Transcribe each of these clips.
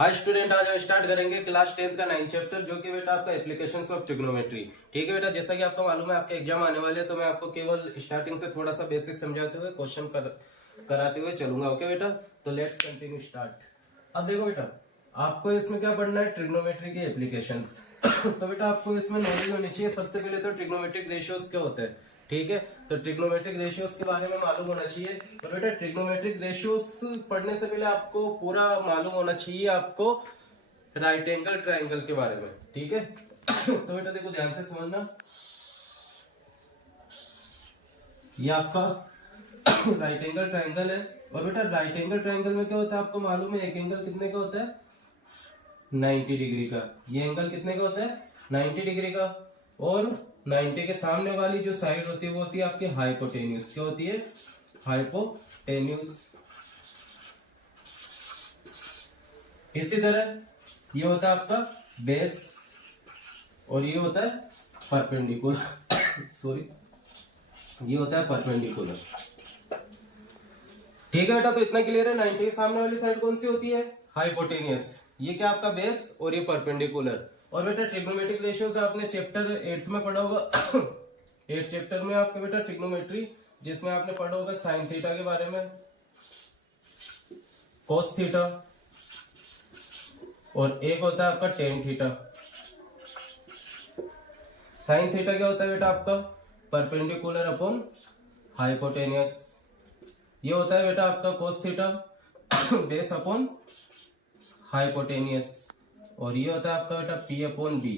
Hi student, आज हम start करेंगे क्लास 10th का 9th चैप्टर, जो कि बेटा आपका एप्लीकेशंस ऑफ ट्रिग्नोमेट्री। ठीक है बेटा, जैसा कि आपको मालूम है आपके एग्जाम आने वाले हैं, तो मैं आपको केवल स्टार्टिंग से थोड़ा सा बेसिक समझाते हुए क्वेश्चन कराते हुए चलूंगा। ओके बेटा, तो लेट्स कंटिन्यू स्टार्ट। अब देखो बेटा, आपको इसमें क्या पढ़ना है, ट्रिग्नोमेट्री के एप्लीकेशंस। तो बेटा आपको इसमें नॉलेज होनी चाहिए। सबसे पहले तो ट्रिग्नोमेट्रिक रेशियोज क्या होते हैं। ठीक है, तो ट्रिग्नोमेट्रिक रेशियोज के बारे में मालूम होना चाहिए। तो बेटा ट्रिग्नोमेट्रिक रेशियोज पढ़ने से पहले आपको पूरा मालूम होना चाहिए आपको राइट एंगल ट्रायंगल के बारे में। ठीक है, तो बेटा देखो ध्यान से समझना, ये आपका राइट एंगल ट्रायंगल है। और बेटा राइट एंगल ट्रायंगल में क्या होता है आपको मालूम है, एक एंगल कितने का होता है, 90 डिग्री का। ये एंगल कितने का होता है, 90 डिग्री का। और 90 के सामने वाली जो साइड होती है वो होती है आपकी हाइपोटेन्यूज। क्या होती है, हाइपोटेन्यूज। इसी तरह ये होता है आपका बेस, और ये होता है परपेंडिकुलर सॉरी, ये होता है परपेंडिकुलर। ठीक है बेटा, तो इतना क्लियर है। 90 के सामने वाली साइड कौन सी होती है, हाइपोटेनियस। ये क्या आपका बेस, और ये परपेंडिकुलर। और बेटा ट्रिग्नोमेट्रिक रेशियोज आपने चैप्टर 8th में पढ़ा होगा। 8th चैप्टर में आपका बेटा ट्रिग्नोमेट्री, जिसमें आपने पढ़ा होगा साइन थीटा के बारे में, कोस थीटा, और एक होता है आपका टेन थीटा। साइन थीटा क्या होता है बेटा आपका, परपेंडिकुलर अपॉन हाइपोटेनियस। ये होता है बेटा आपका cos theta, base upon hypotenuse. और ये होता है आपका बेटा पी अपॉन बी,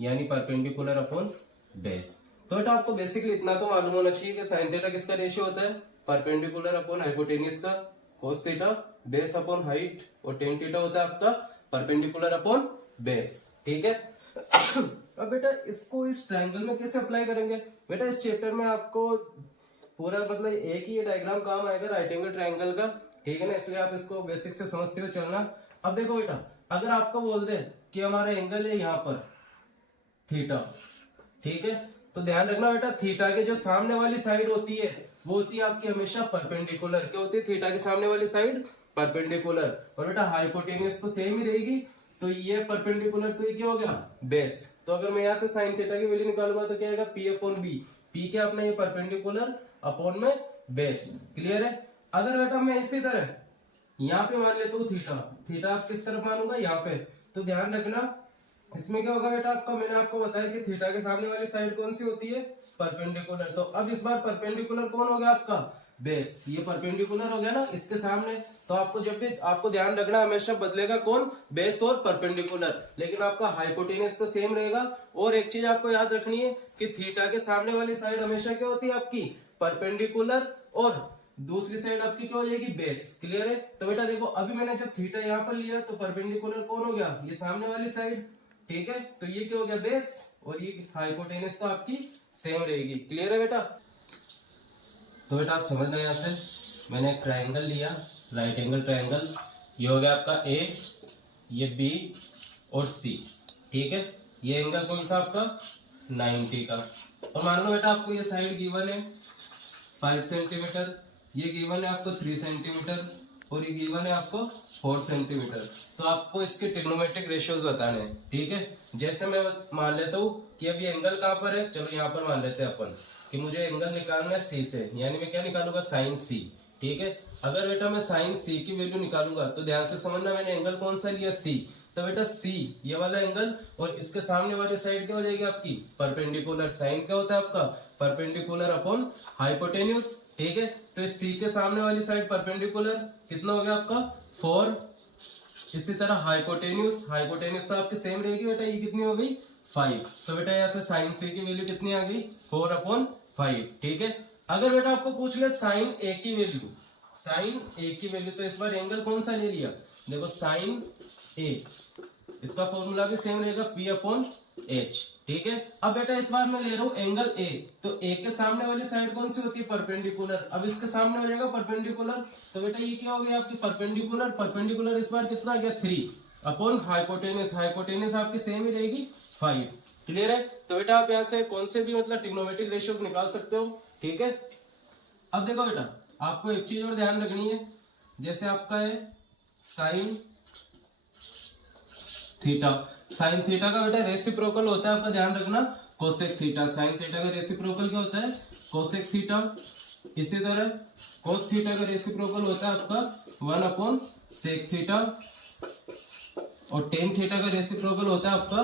यानी परपेंडिकुलर अपॉन बेस। तो बेटा आपको बेसिकली इतना तो मालूम होना चाहिए कि साइन थीटा किसका रेशियो होता है, परपेंडिकुलर अपॉन हाइपोटेनियस का। Cos theta base upon height, और टेन थीटा होता है आपका परपेंडिकुलर अपॉन बेस। ठीक है। अब बेटा इसको इस ट्रायंगल में कैसे अप्लाई करेंगे, बेटा इस चैप्टर में आपको पूरा मतलब एक ही ये डायग्राम काम आएगा राइट एंगल ट्रायंगल का। ठीक है ना, इसलिए आप इसको बेसिक से समझते हुए चलना। अब देखो बेटा, अगर आपको बोल दे कि हमारा एंगल है यहाँ पर थीटा, ठीक है, तो ध्यान रखना बेटा थीटा के जो सामने वाली साइड होती है वो होती है आपकी हमेशा परपेंडिकुलर। क्या होती है, थीटा के सामने वाली साइड परपेंडिकुलर। और बेटा हाइपोटेन्यूज तो सेम ही रहेगी, तो ये परपेंडिकुलर, तो ये क्या हो गया, बेस। तो अगर मैं यहाँ से साइन थीटा की वैल्यू निकालूंगा तो क्या आएगा, पी अपॉन बी। पी क्या अपना ये परपेंडिकुलर अपॉन में बेस। क्लियर है। अगर बेटा मैं इसी तरह यहाँ पे मान लेता हूँ थीटा, थीटा आप किस तरफ मानूंगा, यहाँ पे। तो ध्यान रखना इसमें क्या होगा बेटा आपका, मैंने आपको बताया कि थीटा के सामने वाली साइड कौन सी होती है, परपेंडिकुलर। तो अब इस बार परपेंडिकुलर कौन हो गया आपका, बेस। ये परपेंडिकुलर हो गया ना इसके सामने। तो आपको जब भी आपको ध्यान रखना हमेशा बदलेगा कौन, बेस और परपेंडिकुलर, लेकिन आपका हाइपोटेनस तो सेम रहेगा। और एक चीज आपको याद रखनी है कि थीटा के सामने वाली साइड हमेशा क्या होती है आपकी, परपेंडिकुलर, और दूसरी साइड आपकी क्या हो जाएगी, बेस। क्लियर है। तो बेटा देखो अभी मैंने जब थीटा यहाँ पर लिया तो परपेंडिकुलर कौन हो गया, ये सामने वाली साइड। ठीक है, तो ये क्या हो गया, बेस, और ये हाइपोटेनस तो आपकी सेम रहेगी। क्लियर है बेटा। तो बेटा आप समझ गए, यहाँ से मैंने एक ट्रायंगल लिया, राइट एंगल ट्रायंगल। ये हो गया आपका ए, ये बी और सी। ठीक है, ये एंगल कौन सा आपका, 90 का। और मान लो बेटा आपको ये साइड गिवन है 5 सेंटीमीटर, ये गिवन है आपको 3 सेंटीमीटर, और ये गिवन है आपको 4 सेंटीमीटर। तो आपको इसके ट्रिग्नोमेट्रिक रेशियोज बताने हैं। ठीक है, जैसे मैं मान लेता हूँ कि अभी एंगल कहाँ पर है, चलो यहाँ पर मान लेते हैं अपन कि मुझे एंगल निकालना है सी से, यानी मैं क्या निकालूंगा, साइन सी। ठीक है, अगर बेटा मैं साइन सी की वैल्यू निकालूंगा तो ध्यान से समझना, मैंने एंगल कौन सा लिया, सी। तो बेटा सी ये वाला एंगल, और इसके सामने वाली साइड क्या हो जाएगी आपकी, परपेंडिकुलर। साइन क्या होता है आपका, परपेंडिकुलर अपॉन हाइपोटेन्यूज। ठीक है, तो इस सी के सामने वाली साइड परपेंडिकुलर कितना हो गया आपका, 4। इसी तरह हाइपोटेन्यूज, हाइपोटेन्यूज तो आपकी सेम रहेगी बेटा, ये कितनी हो गई, 5। तो बेटा यहाँ से साइन सी की वैल्यू कितनी आ गई, 4/5। ठीक है, अगर बेटा आपको पूछ ले साइन ए की वैल्यू, साइन ए की वैल्यू, तो इस बार एंगल कौन सा ले लिया, देखो साइन ए, इसका फॉर्मूला भी सेम रहेगा, P/H। ठीक है, अब बेटा इस बार मैं ले रहा हूँ एंगल ए, तो ए के सामने वाली साइड कौन सी होती है, परपेंडिकुलर। अब इसके सामने हो जाएगा परपेंडिकुलर, तो बेटा ये क्या हो गया आपकी, परपेंडिकुलर। परपेंडिकुलर इस बार कितना आ गया, 3 अपॉन हाइपोटेनस। हाइपोटेनस आपकी सेम ही रहेगी, 5। क्लियर है। तो बेटा आप यहाँ से कौन से भी मतलब ट्रिग्नोमेट्रिक रेशियोज निकाल सकते हो। ठीक है, अब देखो बेटा आपको एक चीज और ध्यान रखनी है, जैसे आपका है साइन थीटा। साइन थीटा का बेटा रेसिप्रोकल होता है आपका ध्यान रखना कोसेक थीटा। साइन थीटा का रेसिप्रोकल क्या होता है? Cosec theta. इसी तरह कोस थीटा का रेसिप्रोकल होता है आपका 1 अपॉन सेक थीटा, और टेन थीटा का रेसिप्रोकल होता है आपका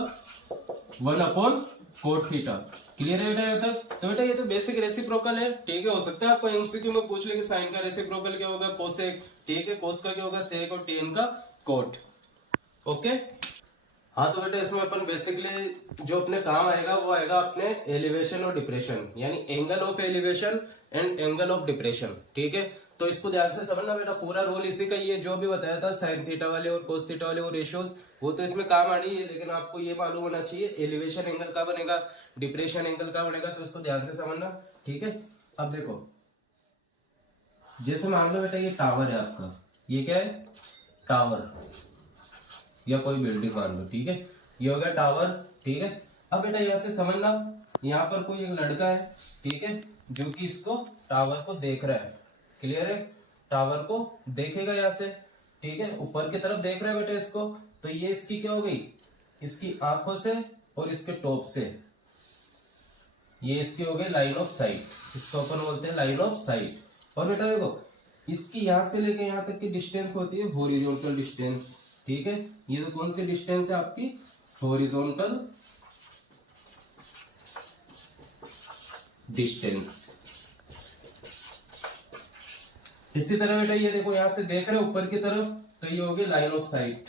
1 अपॉन कोट थीटा। क्लियर है बेटा यहाँ तक? तो बेटा ये तो बेसिक रेसिप्रोकल है, ठीक है। हो सकता है आपको एमसीक्यू में पूछ ले कि साइन का रेसिप्रोकल क्या होगा? कोसेक, ठीक है। कोस का क्या होगा? सेक, और टेन का कोट। ओके। हाँ तो बेटा इसमें अपन बेसिकली जो अपने काम आएगा वो आएगा अपने एलिवेशन और डिप्रेशन, यानी angle of elevation and angle of depression, ठीक है। तो इसको ध्यान से समझना बेटा, पूरा रोल इसी का ही है। जो भी बताया था साइन थीटा वाले और कोस थीटा वाले वो रेशियोज, वो तो इसमें काम आनी है, लेकिन आपको ये मालूम होना चाहिए एलिवेशन एंगल का बनेगा, डिप्रेशन एंगल का बनेगा। तो इसको ध्यान से समझना, ठीक है। अब देखो, जैसे मान लो बेटा ये टावर है आपका, ये क्या है? टावर या कोई बिल्डिंग मान लो, ठीक है। ये हो गया टावर, ठीक है। अब बेटा यहाँ से समझना, यहाँ पर कोई एक लड़का है, ठीक है, जो कि इसको टावर को देख रहा है। क्लियर है? टावर को देखेगा यहाँ से, ठीक है, ऊपर की तरफ देख रहा है बेटा इसको। तो ये इसकी क्या हो गई? इसकी आंखों से और इसके टॉप से, ये इसकी हो गई लाइन ऑफ साइट। इसको अपन बोलते हैं लाइन ऑफ साइट। और बेटा देखो, इसकी यहां से लेके यहां तक की डिस्टेंस होती है हॉरिजॉन्टल डिस्टेंस, ठीक है। ये तो कौन सी डिस्टेंस है आपकी? Horizontal distance. इसी तरह बेटा ये देखो, यहां से देख रहे हो ऊपर की तरफ, तो ये होगी line of site.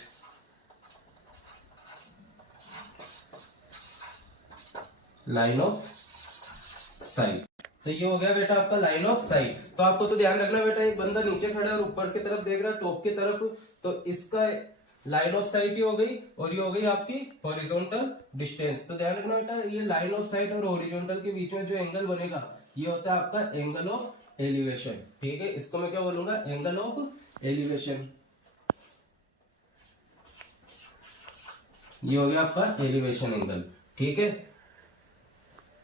Line of site, तो ये हो गया बेटा आपका लाइन ऑफ साइट। तो आपको तो ध्यान रखना बेटा, एक बंदा नीचे खड़ा है और ऊपर की तरफ देख रहा है, टॉप की तरफ, तो इसका लाइन ऑफ साइट ही हो गई, और ये हो गई आपकी हॉरिजॉन्टल डिस्टेंस। तो ध्यान रखना बेटा, ये लाइन ऑफ साइट और हॉरिजॉन्टल के बीच में जो एंगल बनेगा, ये होता है आपका एंगल ऑफ एलिवेशन, ठीक है। इसको मैं क्या बोलूंगा? Angle of elevation. ये हो गया आपका एलिवेशन एंगल, ठीक है।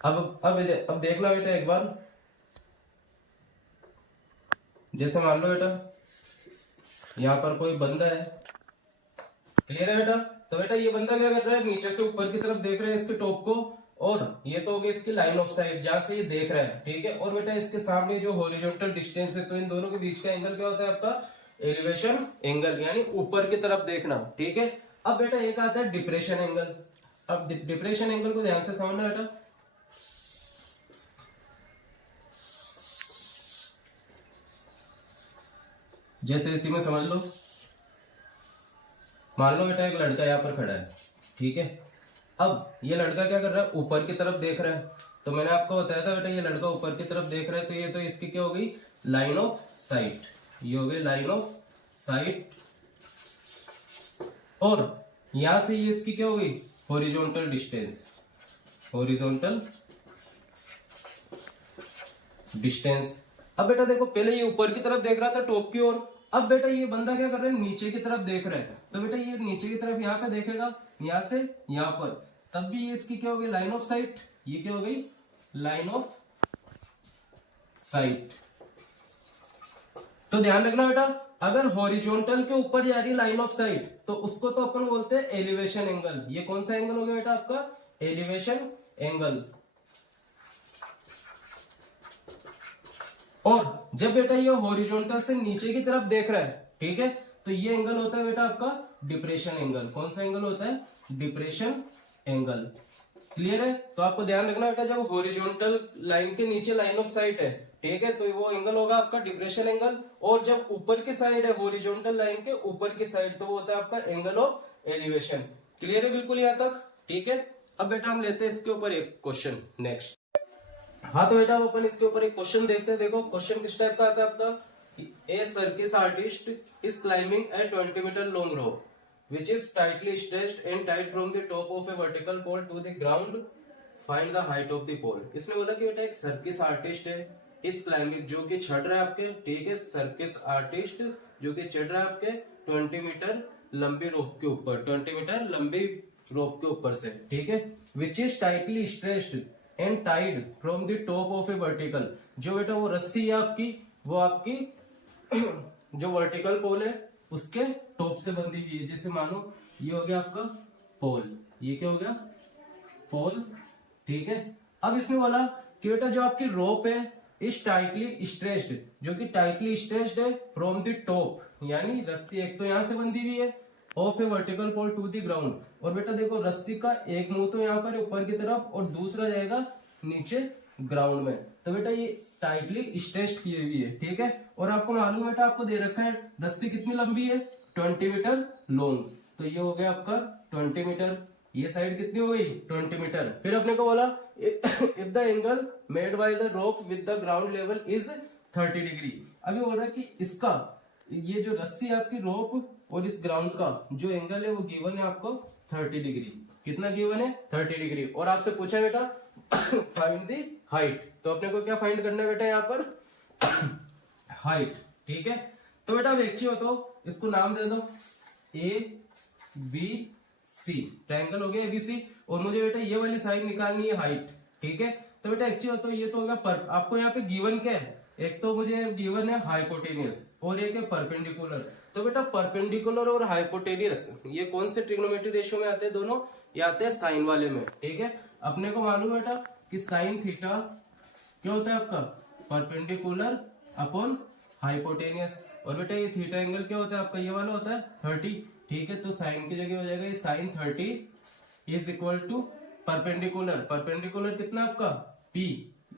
अब देखना बेटा एक बार, जैसे मान लो बेटा यहां पर कोई बंदा है, क्लियर है बेटा। तो बेटा ये बंदा क्या कर रहा है? नीचे से ऊपर की तरफ देख रहा है इसके टॉप को, और ये तो हो गई इसकी लाइन ऑफ साइट जहां से ये देख रहा है, ठीक है। और बेटा इसके सामने जो हॉरिजॉन्टल डिस्टेंस है, तो इन दोनों के बीच का एंगल क्या होता है आपका? एलिवेशन एंगल, यानी ऊपर की तरफ देखना, ठीक है। अब बेटा एक आता है डिप्रेशन एंगल। अब डिप्रेशन एंगल को ध्यान से समझना बेटा, जैसे इसी में समझ लो, मान लो बेटा एक लड़का यहाँ पर खड़ा है, ठीक है। अब ये लड़का क्या कर रहा है? ऊपर की तरफ देख रहा है। तो मैंने आपको बताया था बेटा, ये लड़का ऊपर की तरफ देख रहा है, तो ये तो इसकी क्या हो गई? Line of site. ये हो गई लाइन ऑफ साइट, और यहां से ये इसकी क्या हो गई? Horizontal distance. Horizontal distance. अब बेटा देखो, पहले ये ऊपर की तरफ देख रहा था टॉप की ओर, अब बेटा ये बंदा क्या कर रहा है? नीचे की तरफ देख रहा है। तो बेटा ये नीचे की तरफ यहाँ पे देखेगा, यहां से यहां पर, तब भी ये इसकी क्या हो गई? Line of site. ये क्या हो गई? Line of site. तो ध्यान रखना बेटा, अगर हॉरिजॉन्टल के ऊपर जा रही लाइन ऑफ साइट, तो उसको तो अपन बोलते हैं एलिवेशन एंगल। ये कौन सा एंगल हो गया बेटा आपका? Elevation angle. और जब बेटा ये हॉरिजॉन्टल से नीचे की तरफ देख रहा है, ठीक है, तो ये एंगल होता है बेटा आपका डिप्रेशन एंगल। कौन सा एंगल होता है? Depression angle. क्लियर है? तो आपको ध्यान रखना बेटा, जब हॉरिजॉन्टल लाइन के नीचे लाइन ऑफ साइट है, ठीक है, तो वो एंगल होगा आपका डिप्रेशन एंगल। और जब ऊपर की साइड है, हॉरिजॉन्टल लाइन के ऊपर की साइड, तो वो होता है आपका एंगल ऑफ एलिवेशन। क्लियर है बिल्कुल यहाँ तक? ठीक है। अब बेटा हम लेते हैं इसके ऊपर एक क्वेश्चन नेक्स्ट। हाँ तो बेटा अपन इसके ऊपर एक क्वेश्चन देखते हैं। देखो क्वेश्चन किस टाइप का आता है आपका? A circus artist is climbing a 20 metre long rope which is tightly stretched and tied from the top of a vertical pole to the ground. Find the height of the pole. इसने बोला कि बेटा एक circus artist है, इस climbing जो कि चढ़ रहा है आपके, ठीक है, सर्कस आर्टिस्ट जो कि चढ़ रहा है आपके 20 मीटर लंबी रोप के ऊपर, 20 मीटर लंबी रोप के ऊपर से, ठीक है, which is tightly stretched and tied from the top of a vertical. जो बेटा वो रस्सी है आपकी, वो आपकी जो वर्टिकल पोल है उसके टॉप से बंधी हुई है। जैसे मानो ये हो गया आपका पोल, ये क्या हो गया, पोल, ठीक है। अब इसमें बोला कि बेटा जो आपकी रोप है इस टाइटली स्ट्रेच्ड, जो कि टाइटली स्ट्रेच्ड है फ्रॉम द टॉप, यानी रस्सी एक तो यहां से बंधी हुई है of a vertical pole to the ground, और बेटा देखो रस्सी का एक मुंह तो यहाँ पर ऊपर की तरफ और दूसरा जाएगा नीचे ग्राउंड में, तो बेटा ये टाइटली स्ट्रेच्ड की हुई है, ठीक है। और आपको मालूम है बेटा, आपको दे रखा है रस्सी कितनी लंबी है, 20 मीटर लॉन्ग, तो ये हो गया आपका 20 मीटर, ये साइड कितनी हो गई 20 मीटर। फिर अपने को बोला if the angle made by the rope with the ground level is 30 degree. अभी बोल रहा है कि इसका ये जो रस्सी है आपकी रोप और इस ग्राउंड का जो एंगल है वो गिवन है आपको 30 डिग्री। कितना गिवन है 30 डिग्री। और आपसे पूछा बेटा फाइंड द हाइट, तो अपने को क्या फाइंड करना है बेटा यहाँ पर हाइट, ठीक है। तो बेटा अब एक चीज बताओ, इसको नाम दे दो ए बी सी, ट्रायंगल हो गया एबीसी, और मुझे बेटा ये वाली साइड निकालनी है हाइट, ठीक है। तो बेटा एक चीज बताओ, ये तो होगा पर आपको यहाँ पे गिवन क्या है, एक तो मुझे गिवन है हाइपोटेनियस और एक है परपेंडिकुलर। तो बेटा परपेंडिकुलर और हाइपोटेनियस ये कौन से ट्रिग्नोमेट्री रेशियो में आते हैं, दोनों ये आते हैं साइन वाले में, ठीक है। अपने को मालूम है बेटा कि साइन थीटा क्या होता है आपका परपेंडिकुलर अपॉन हाइपोटेनियस, और बेटा ये थीटा एंगल क्या होता है आपका, ये वाला होता है 30, ठीक है। तो साइन की जगह हो जाएगा ये sine 30 is equal to perpendicular, perpendicular कितना आपका P,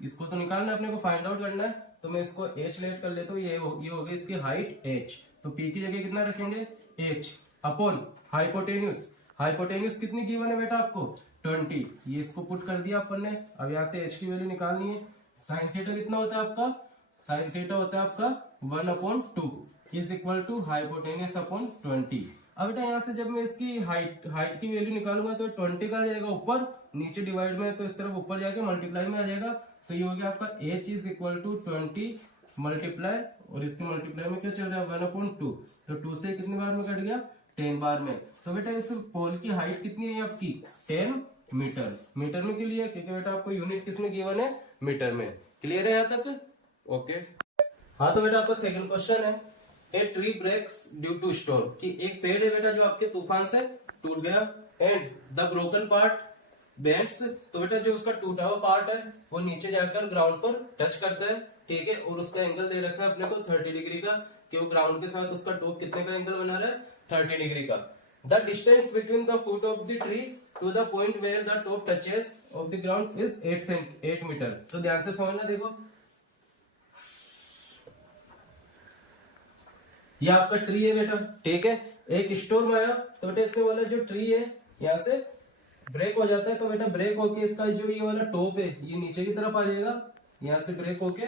इसको तो निकालना है अपने को, फाइंड आउट करना है, तो मैं इसको H लेट कर लेता हूँ, ये हो गई इसकी हाइट H, तो P की जगह कितना रखेंगे H अपॉन हाइपोटेन्यूस, हाइपोटेन्यूस कितनी गिवन है बेटा आपको 20, ये इसको पुट कर दिया अपन ने। अब यहाँ से H की वैल्यू निकालनी है, साइन थीटा कितना होता है आपका, साइन थीटा होता है आपका 1/2 is equal to hypotenuse upon 20। अब बेटा यहाँ से जब मैं इसकी हाइट की वैल्यू निकालूंगा तो 20 का आ जाएगा ऊपर, नीचे डिवाइड में तो इस तरफ ऊपर जाके मल्टीप्लाई में आ जाएगा, तो ये हो गया आपका H is equal to 20 multiply, और इसके मल्टीप्लाई में क्या चल रहा है 1/2, तो 2 से कितनी बार में कट गया 10 बार में। तो बेटा इस पोल की हाइट कितनी है आपकी 10 मीटर, मीटर में के लिए क्योंकि बेटा आपको यूनिट किसमें गिवन है मीटर में। क्लियर है यहाँ तक, ओके। हाँ तो बेटा आपका सेकंड क्वेश्चन है, a tree breaks due to storm, कि एक पेड़ है बेटा जो आपके तूफान से टूट गया, and the broken part bends, तो बेटा जो उसका टूटा हुआ पार्ट है वो नीचे जाकर ग्राउंड पर टच करता है, ठीक है। और उसका एंगल दे रखा है अपने को 30 डिग्री का, कि वो ग्राउंड के साथ उसका टॉप कितने का एंगल बना रहा है 30 डिग्री का। The distance between the foot of the tree to the point where the top touches of the ground is 8 metre. तो ध्यान से समझना, देखो ये आपका ट्री है बेटा, ठीक है। एक स्टॉर्म आया तो बेटा इससे वाला जो ट्री है यहाँ से ब्रेक हो जाता है, तो बेटा ब्रेक होके इसका जो ये वाला टॉप है ये नीचे की तरफ आ जाएगा, यहाँ से ब्रेक होके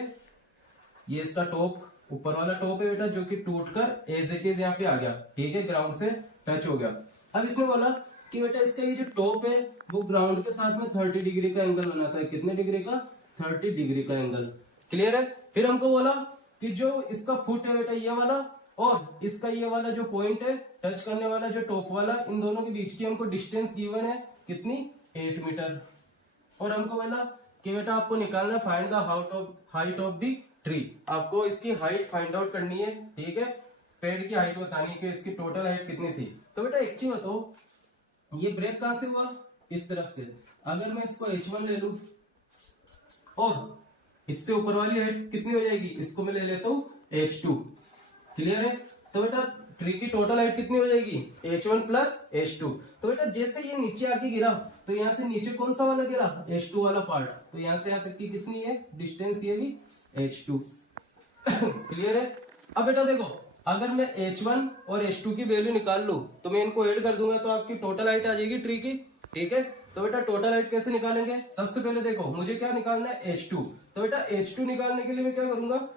ये इसका टॉप ऊपर वाला टॉप है बेटा जो कि टूटकर एज इट इज यहाँ पे आ गया, ठीक है, ग्राउंड से टच हो गया। अब इसमें बोला कि बेटा इसका ये जो टॉप है वो ग्राउंड के साथ में 30 डिग्री का एंगल बनाता है, कितने डिग्री का 30 डिग्री का एंगल। क्लियर है। फिर हमको बोला कि जो इसका फुट है बेटा ये वाला और इसका ये वाला जो पॉइंट है टच करने वाला जो टॉप वाला, इन दोनों के बीच की हमको डिस्टेंस गिवन है कितनी 8 मीटर। और हमको बोला कि बेटा आपको निकालना find the height of the tree, आपको इसकी हाइट फाइंड आउट करनी है, ठीक है, पेड़ की हाइट बतानी कि इसकी टोटल हाइट कितनी थी। तो बेटा एक चीज बताओ, ये ब्रेक कहां से हुआ इस तरफ से, अगर मैं इसको H1 ले लू और इससे ऊपर वाली हाइट कितनी हो जाएगी, इसको मैं ले लेता हूं H2। क्लियर है। तो बेटा ट्री की टोटल हाइट कितनी हो जाएगी H1 प्लस H2। तो बेटा जैसे ये नीचे आके गिरा तो यहाँ से नीचे कौन सा वाला गिरा H2 वाला पार्ट, तो यहाँ से यहाँ तक की कितनी है डिस्टेंस, ये भी H2। क्लियर है। अब बेटा देखो अगर मैं H1 और H2 की वैल्यू निकाल लूं तो मैं इनको ऐड कर दूंगा तो आपकी टोटल हाइट आ जाएगी ट्री की, ठीक है। तो बेटा टोटल हाइट कैसे निकालेंगे, सबसे पहले देखो मुझे क्या निकालना है H2। तो बेटा H2 निकालने के लिए मैं क्या करूंगा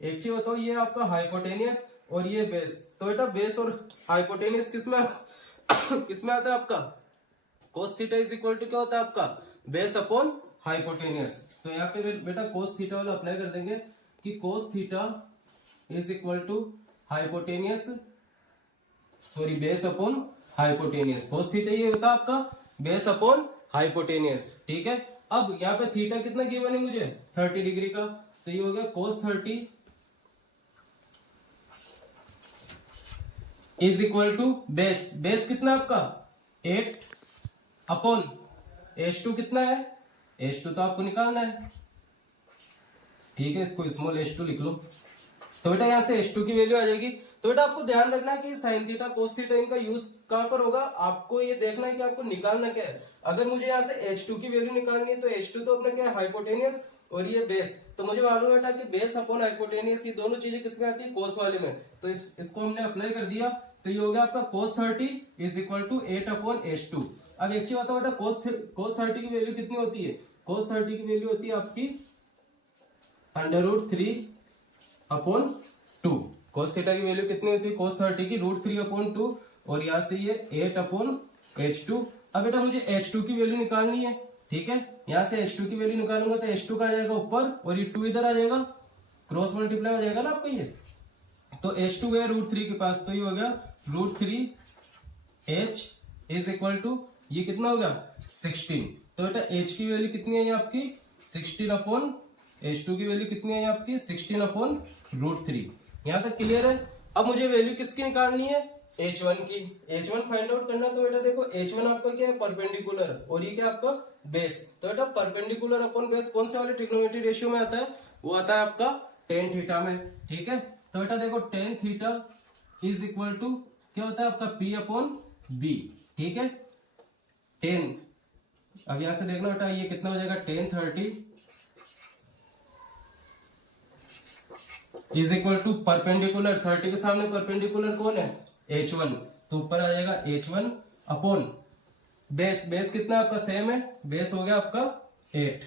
एक चीज बताओ, ये आपका हाइपोटेनियस और ये बेस, तो बेटा बेस और हाइपोटेनियस किसमें किसमें आता है आपका cos theta is equal to क्या होता है आपका बेस अपॉन हाइपोटेनियस। तो यहाँ पे बेटा cos थीटा वाला अप्लाई कर देंगे कि cos theta is equal to hypotenuse, sorry base upon hypotenuse. cos theta ये होता है आपका बेस अपॉन हाइपोटेनियस, ठीक है। अब यहाँ पे थीटा कितना गिवन है मुझे 30 डिग्री का, तो ये हो गया cos 30 is equal to base, base कितना आपका 8 अपॉन h2 कितना है, h2 तो आपको निकालना है, ठीक है, इसको स्मॉल h2 लिख लो। तो बेटा यहाँ से h2 की वैल्यू आ जाएगी। तो बेटा आपको ध्यान रखना है कि साइन थीटा कोस थीटा इनका यूज कहां पर होगा, आपको ये देखना है कि आपको निकालना क्या है। अगर मुझे यहाँ से h2 की वैल्यू निकालनी है तो h2 तो अपना क्या है, हाइपोटेनियस, और ये बेस, तो मुझे मालूम है बेटा कि बेस अपॉन हाइपोटेनियस ये दोनों चीजें किसमें आती है, कोस वाले में। तो इसको हमने अप्लाई कर दिया, तो ये हो गया आपका cos 30 is equal to 8 upon h2। अब एक चीज बताओ बेटा, cos 30 की वैल्यू कितनी होती है, cos 30 की वैल्यू होती है आपकी √3 अपॉन 2। cos थीटा की वैल्यू कितनी होती है, cos 30 की √3 अपॉन 2, और यहाँ से ये 8 अपॉन h2। अब बेटा मुझे h2 की वैल्यू निकालनी है, ठीक है, यहाँ से h2 की वैल्यू निकालूंगा तो h2 का आ जाएगा ऊपर और ये 2 इधर आ जाएगा, क्रॉस मल्टीप्लाई हो जाएगा ना आपका ये। तो h2 गया √3 के पास, तो ये हो गया √3h इज इक्वल टू ये कितना हो गया 16। तो बेटा h की वैल्यू कितनी है आपकी 16 अपॉन h2 की वैल्यू कितनी है आपकी 16 अपॉन √3। यहां तक क्लियर है। अब मुझे वैल्यू किसकी निकालनी है, h1 की। h1 फाइंड आउट करना, तो बेटा देखो h1 आपका क्या है, परपेंडिकुलर, और ये क्या आपका बेस। तो बेटा परपेंडिकुलर अपॉन बेस कौन से वाले ट्रिग्नोमेट्री रेशियो में आता है, वो आता है आपका tan थीटा में, ठीक है। तो बेटा देखो tan theta is equal to क्या होता है आपका p अपॉन b, ठीक है। tan, अब यहां से देखना बेटा ये कितना हो जाएगा, tan 30 is equal to perpendicular, 30 के सामने परपेंडिकुलर कौन है, h1, तो ऊपर आ जाएगा h1 अपॉन बेस, बेस कितना आपका सेम है, बेस हो गया आपका 8।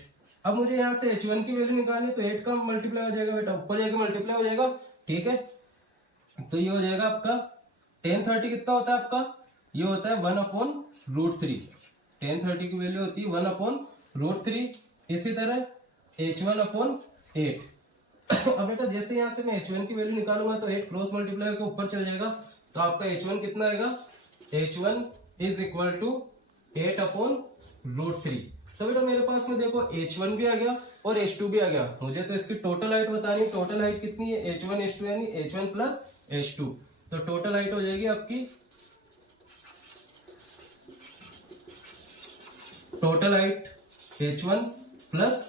अब मुझे यहाँ से h1 की वैल्यू निकालनी है, तो 8 का मल्टीप्लाई हो जाएगा बेटा, ऊपर जाके मल्टीप्लाई हो जाएगा, ठीक है। तो ये हो जाएगा आपका tan 30 कितना होता है आपका, ये होता है 1 अपॉन √3। tan 30 की वैल्यू होती है 1 अपॉन √3। इसी तरह h1 अपॉन 8। अब बेटा जैसे यहां से मैं h1 की वैल्यू निकालूंगा तो 8 क्रॉस मल्टीप्लाई होकर ऊपर चल जाएगा, तो आपका h1 कितना आएगा, h1 is equal to 8 upon √3। तो बेटा मेरे पास में देखो h1 भी आ गया और h2 भी आ गया, मुझे तो इसकी टोटल हाइट बतानी, टोटल हाइट कितनी है h1 h2 यानी h1 प्लस h2। तो टोटल हाइट हो जाएगी आपकी, total height h1 plus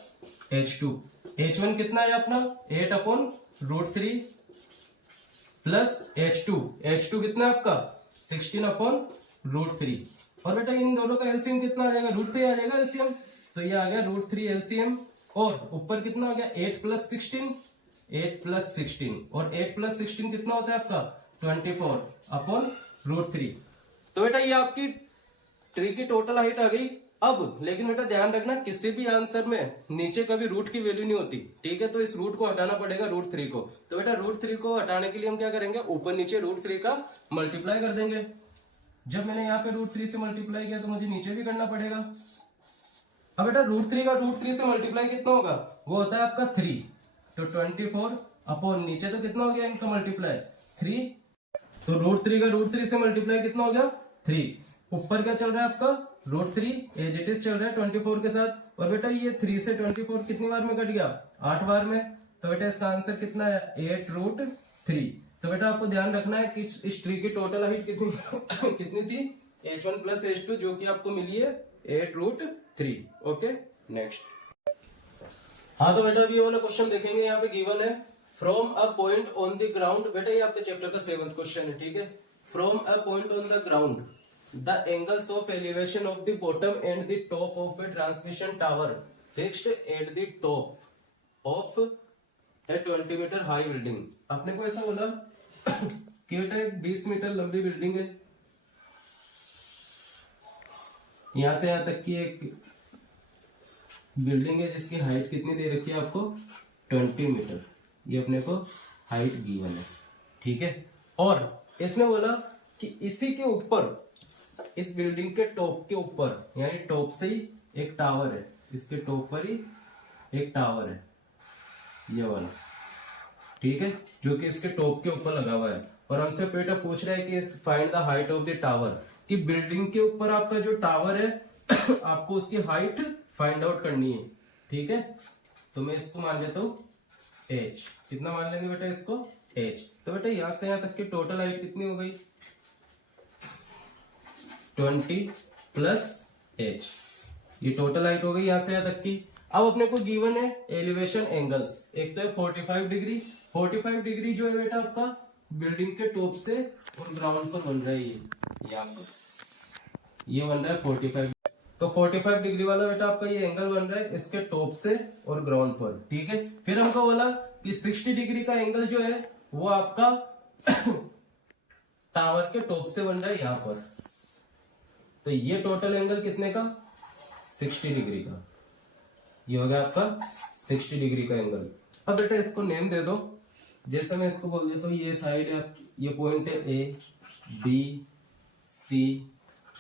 h2। h1 कितना है अपना 8 अपॉन √3 प्लस h2 कितना है आपका 16 अपॉन √3। और बेटा इन दोनों का एलसीएम कितना आ जाएगा, √3 आ जाएगा एलसीएम, तो ये आ गया √3 एलसीएम। और ऊपर कितना आ गया 8 प्लस 16, 8 प्लस 16, और 8 प्लस 16 कितना होता है आपका 24 अपॉन √3। तो बेटा ये आपकी ट्री की टोटल हाइट आ गई। अब लेकिन बेटा ध्यान रखना किसी भी आंसर में नीचे कभी रूट की वैल्यू नहीं होती, ठीक है, तो इस रूट को हटाना पड़ेगा √3 को। तो बेटा √3 को हटाने के लिए हम क्या करेंगे, ऊपर नीचे √3 का मल्टीप्लाई कर देंगे। जब मैंने यहाँ पे √3 से मल्टीप्लाई किया तो मुझे नीचे भी करना पड़ेगा। अब बेटा √3 का √3 से मल्टीप्लाई कितना होगा, वो होता है आपका 3, तो 24 अपॉन नीचे तो कितना हो गया इनका मल्टीप्लाई 3, तो √3 का √3 से मल्टीप्लाई कितना हो गया 3। ऊपर क्या चल रहा है आपका √3 एज इट इज चल रहा है 24 के साथ, और बेटा ये 3 से 24 कितनी बार में कट गया 8 बार में, तो बेटा इसका आंसर कितना है 8√3। तो बेटा आपको ध्यान रखना है कि इस ट्री की टोटल हाइट कितनी कितनी थी h1 प्लस h2, जो कि आपको मिली है 8√3। Okay next. हाँ तो बेटा अभी ये वाला क्वेश्चन देखेंगे, यहाँ पे गिवन है from a point on the ground, बेटा ये आपके चैप्टर का 7th क्वेश्चन है, ठीक है। From a point on the ground the angles of elevation of the bottom and the top of a transmission tower fixed at the top of a 20 meter high building। आपने को ऐसा बोला कि बेटा एक 20 मीटर लंबी बिल्डिंग है, यहां से यहां तक की एक बिल्डिंग है जिसकी हाइट कितनी दे रखी है आपको 20 मीटर, ये अपने को हाइट गिवन है, ठीक है। और इसने बोला कि इसी के ऊपर, इस बिल्डिंग के टॉप के ऊपर, यानी टॉप से ही एक टावर है, इसके टॉप पर ही एक टावर है ये वाला, ठीक है, जो कि इसके टॉप के ऊपर लगा हुआ है। और हमसे बेटा पूछ रहा है कि find the height of the tower, कि बिल्डिंग के ऊपर आपका जो टावर है आपको उसकी हाइट फाइंड आउट करनी है, ठीक है। तो मैं इसको मान लेता हूं h, कितना मान लेंगे बेटा इसको h। तो बेटा यहां से यहां तक की टोटल हाइट कितनी हो गई, 20 प्लस h, ये टोटल हाइट हो गई यहाँ से यहाँ तक की। अब अपने को गिवन है एलिवेशन एंगल्स, एक तो है 45 डिग्री, 45 डिग्री जो है बेटा आपका बिल्डिंग के टॉप से और ग्राउंड पर बन रहा है, यहाँ पर ये बन रहा है 45। तो 45 डिग्री वाला बेटा आपका ये एंगल बन रहा है इसके टॉप से और ग्राउंड पर, ठीक है। फिर हमको बोला कि 60 डिग्री का एंगल जो है वो आपका टावर के टॉप से बन रहा है यहाँ पर। तो ये टोटल एंगल कितने का, 60 डिग्री का, ये हो गया आपका 60 डिग्री का एंगल। अब बेटा इसको नेम दे दो, जैसे मैं इसको बोल देता हूँ ये साइड है, ये पॉइंट है ए बी सी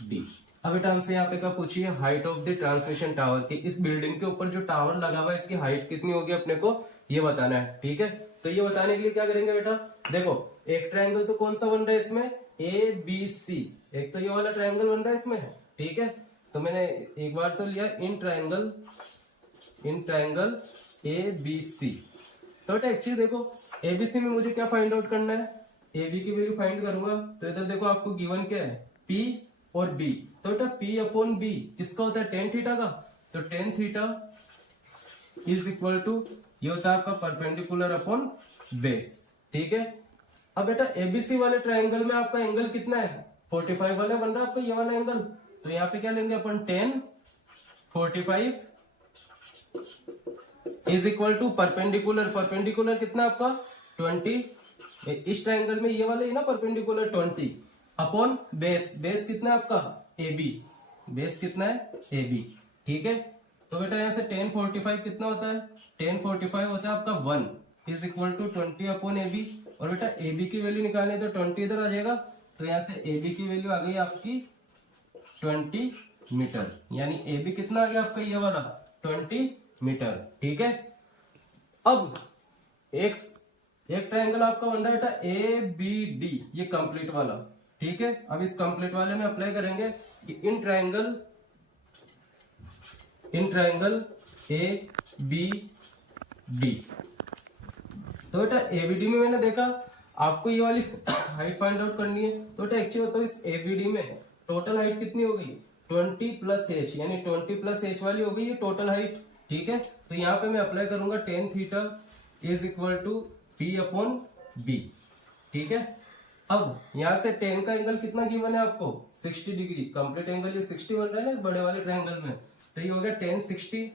डी। अब बेटा हमसे यहाँ पे क्या पूछिए, height of the transmission tower की, इस बिल्डिंग के ऊपर जो टावर लगा हुआ है इसकी हाइट कितनी होगी अपने को ये बताना है, ठीक है। तो ये बताने के लिए क्या करेंगे बेटा, देखो एक ट्रायंगल तो कौन सा बन रहा है इसमें, ए बी सी, एक तो ये वाला ट्रायंगल बन रहा है इसमें, ठीक है। तो मैंने एक बार तो लिया in triangle A B C. तो बेटा एक चीज देखो, एबीसी में मुझे क्या फाइंड आउट करना है, ए बी की वैल्यू फाइंड करूंगा। तो इधर देखो आपको गिवन क्या है, पी और बी। तो बेटा पी अपॉन बी किसका होता है, टेन थीटा का। तो tan theta is equal to ये होता है आपका परपेंडिकुलर अपॉन बेस, ठीक है। अब बेटा एबीसी वाले ट्रायंगल में आपका एंगल कितना है, 45 वाला बन रहा है आपका ये वाला एंगल। तो यहाँ पे क्या लेंगे अपन, 10 45 is equal to perpendicular, perpendicular कितना आपका 20, इस ट्रायंगल में ये वाला ही ना परपेंडिकुलर 20 अपॉन बेस, बेस कितना है आपका AB, बेस कितना है AB, ठीक है। तो बेटा यहाँ से 10 45 कितना होता है, 10 45 होता है आपका 1 is equal to 20 upon AB। और बेटा AB की वैल्यू निकालनी है तो 20 इधर आ जाएगा। तो यहाँ से AB की वैल्यू आ गई आपकी 20 मीटर, यानी AB कितना आ गया आपका ये वाला 20 मीटर, ठीक है। अब एक ट्रायंगल आपका बन रहा है बेटा ABD, ये कंप्लीट वाला, ठीक है। अब इस कंप्लीट वाले में अप्लाई करेंगे कि इन ट्रायंगल ABD। तो बेटा ABD में मैंने देखा आपको ये वाली हाइट फाइंड आउट करनी है। तो बेटा एक्चुअली बताओ इस ABD में टोटल हाइट कितनी हो गई, 20 प्लस h, यानी 20 प्लस h वाली हो गई ये टोटल हाइट, ठीक है। तो यहाँ पे मैं अप्लाई करूंगा tan theta is equal to P upon B, ठीक है। अब यहाँ से 10 का एंगल कितना गिवन है आपको, 60 डिग्री, कंप्लीट एंगल ये 60 बन रहा है ना इस बड़े वाले ट्रायंगल में। तो ये हो गया 10 60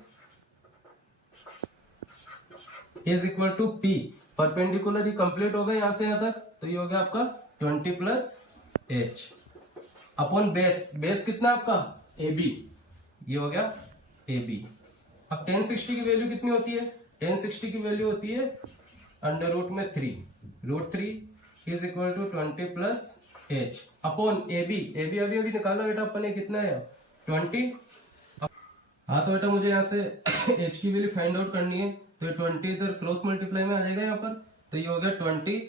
is equal to P, perpendicular ही कंप्लीट हो गया यहाँ से यहाँ तक। तो ये हो गया आपका 20 plus h upon base, base कितना आपका AB, ये हो गया AB। अब 1060 की वैल्यू कितनी होती है, 1060 की वैल्यू होती है अंडर रूट में 3, root 3 is equal to 20 plus h upon AB, AB अभी निकाला बेटा अपन ने कितना है 20। हाँ तो बेटा मुझे यहाँ से h की वैल्यू फाइंड आउट करनी है। तो 20 इधर क्रॉस मल्टीप्लाई में आ जाएगा यहाँ पर। तो ये हो गया 20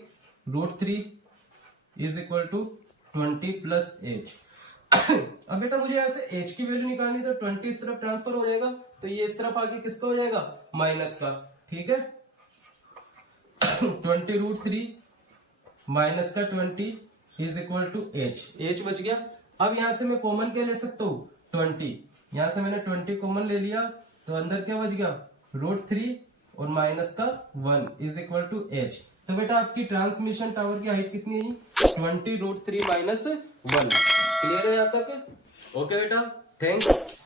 root 3 is equal to 20 plus h। अब बेटा मुझे यहाँ से h की वैल्यू निकालनी, तो 20 इस तरफ ट्रांसफर हो जाएगा, तो ये इस तरफ आके किसका हो जाएगा, माइनस का, ठीक है। 20 रूट 3 माइनस का 20 इज इक्वल टू h बच गया। अब यहाँ से मैं कॉमन क्या ले सकता हूँ, 20, यहाँ से मैंने 20 कॉमन ले लिया, तो अंदर क्या बच गया, रूट 3 और माइनस का 1 इज इक्वल टू h। तो बेटा आपकी ट्रांसमिशन टावर की हाइट कितनी है, 20 रूट 3 माइनस 1। क्लियर है यहाँ तक, ओके बेटा, थैंक्स।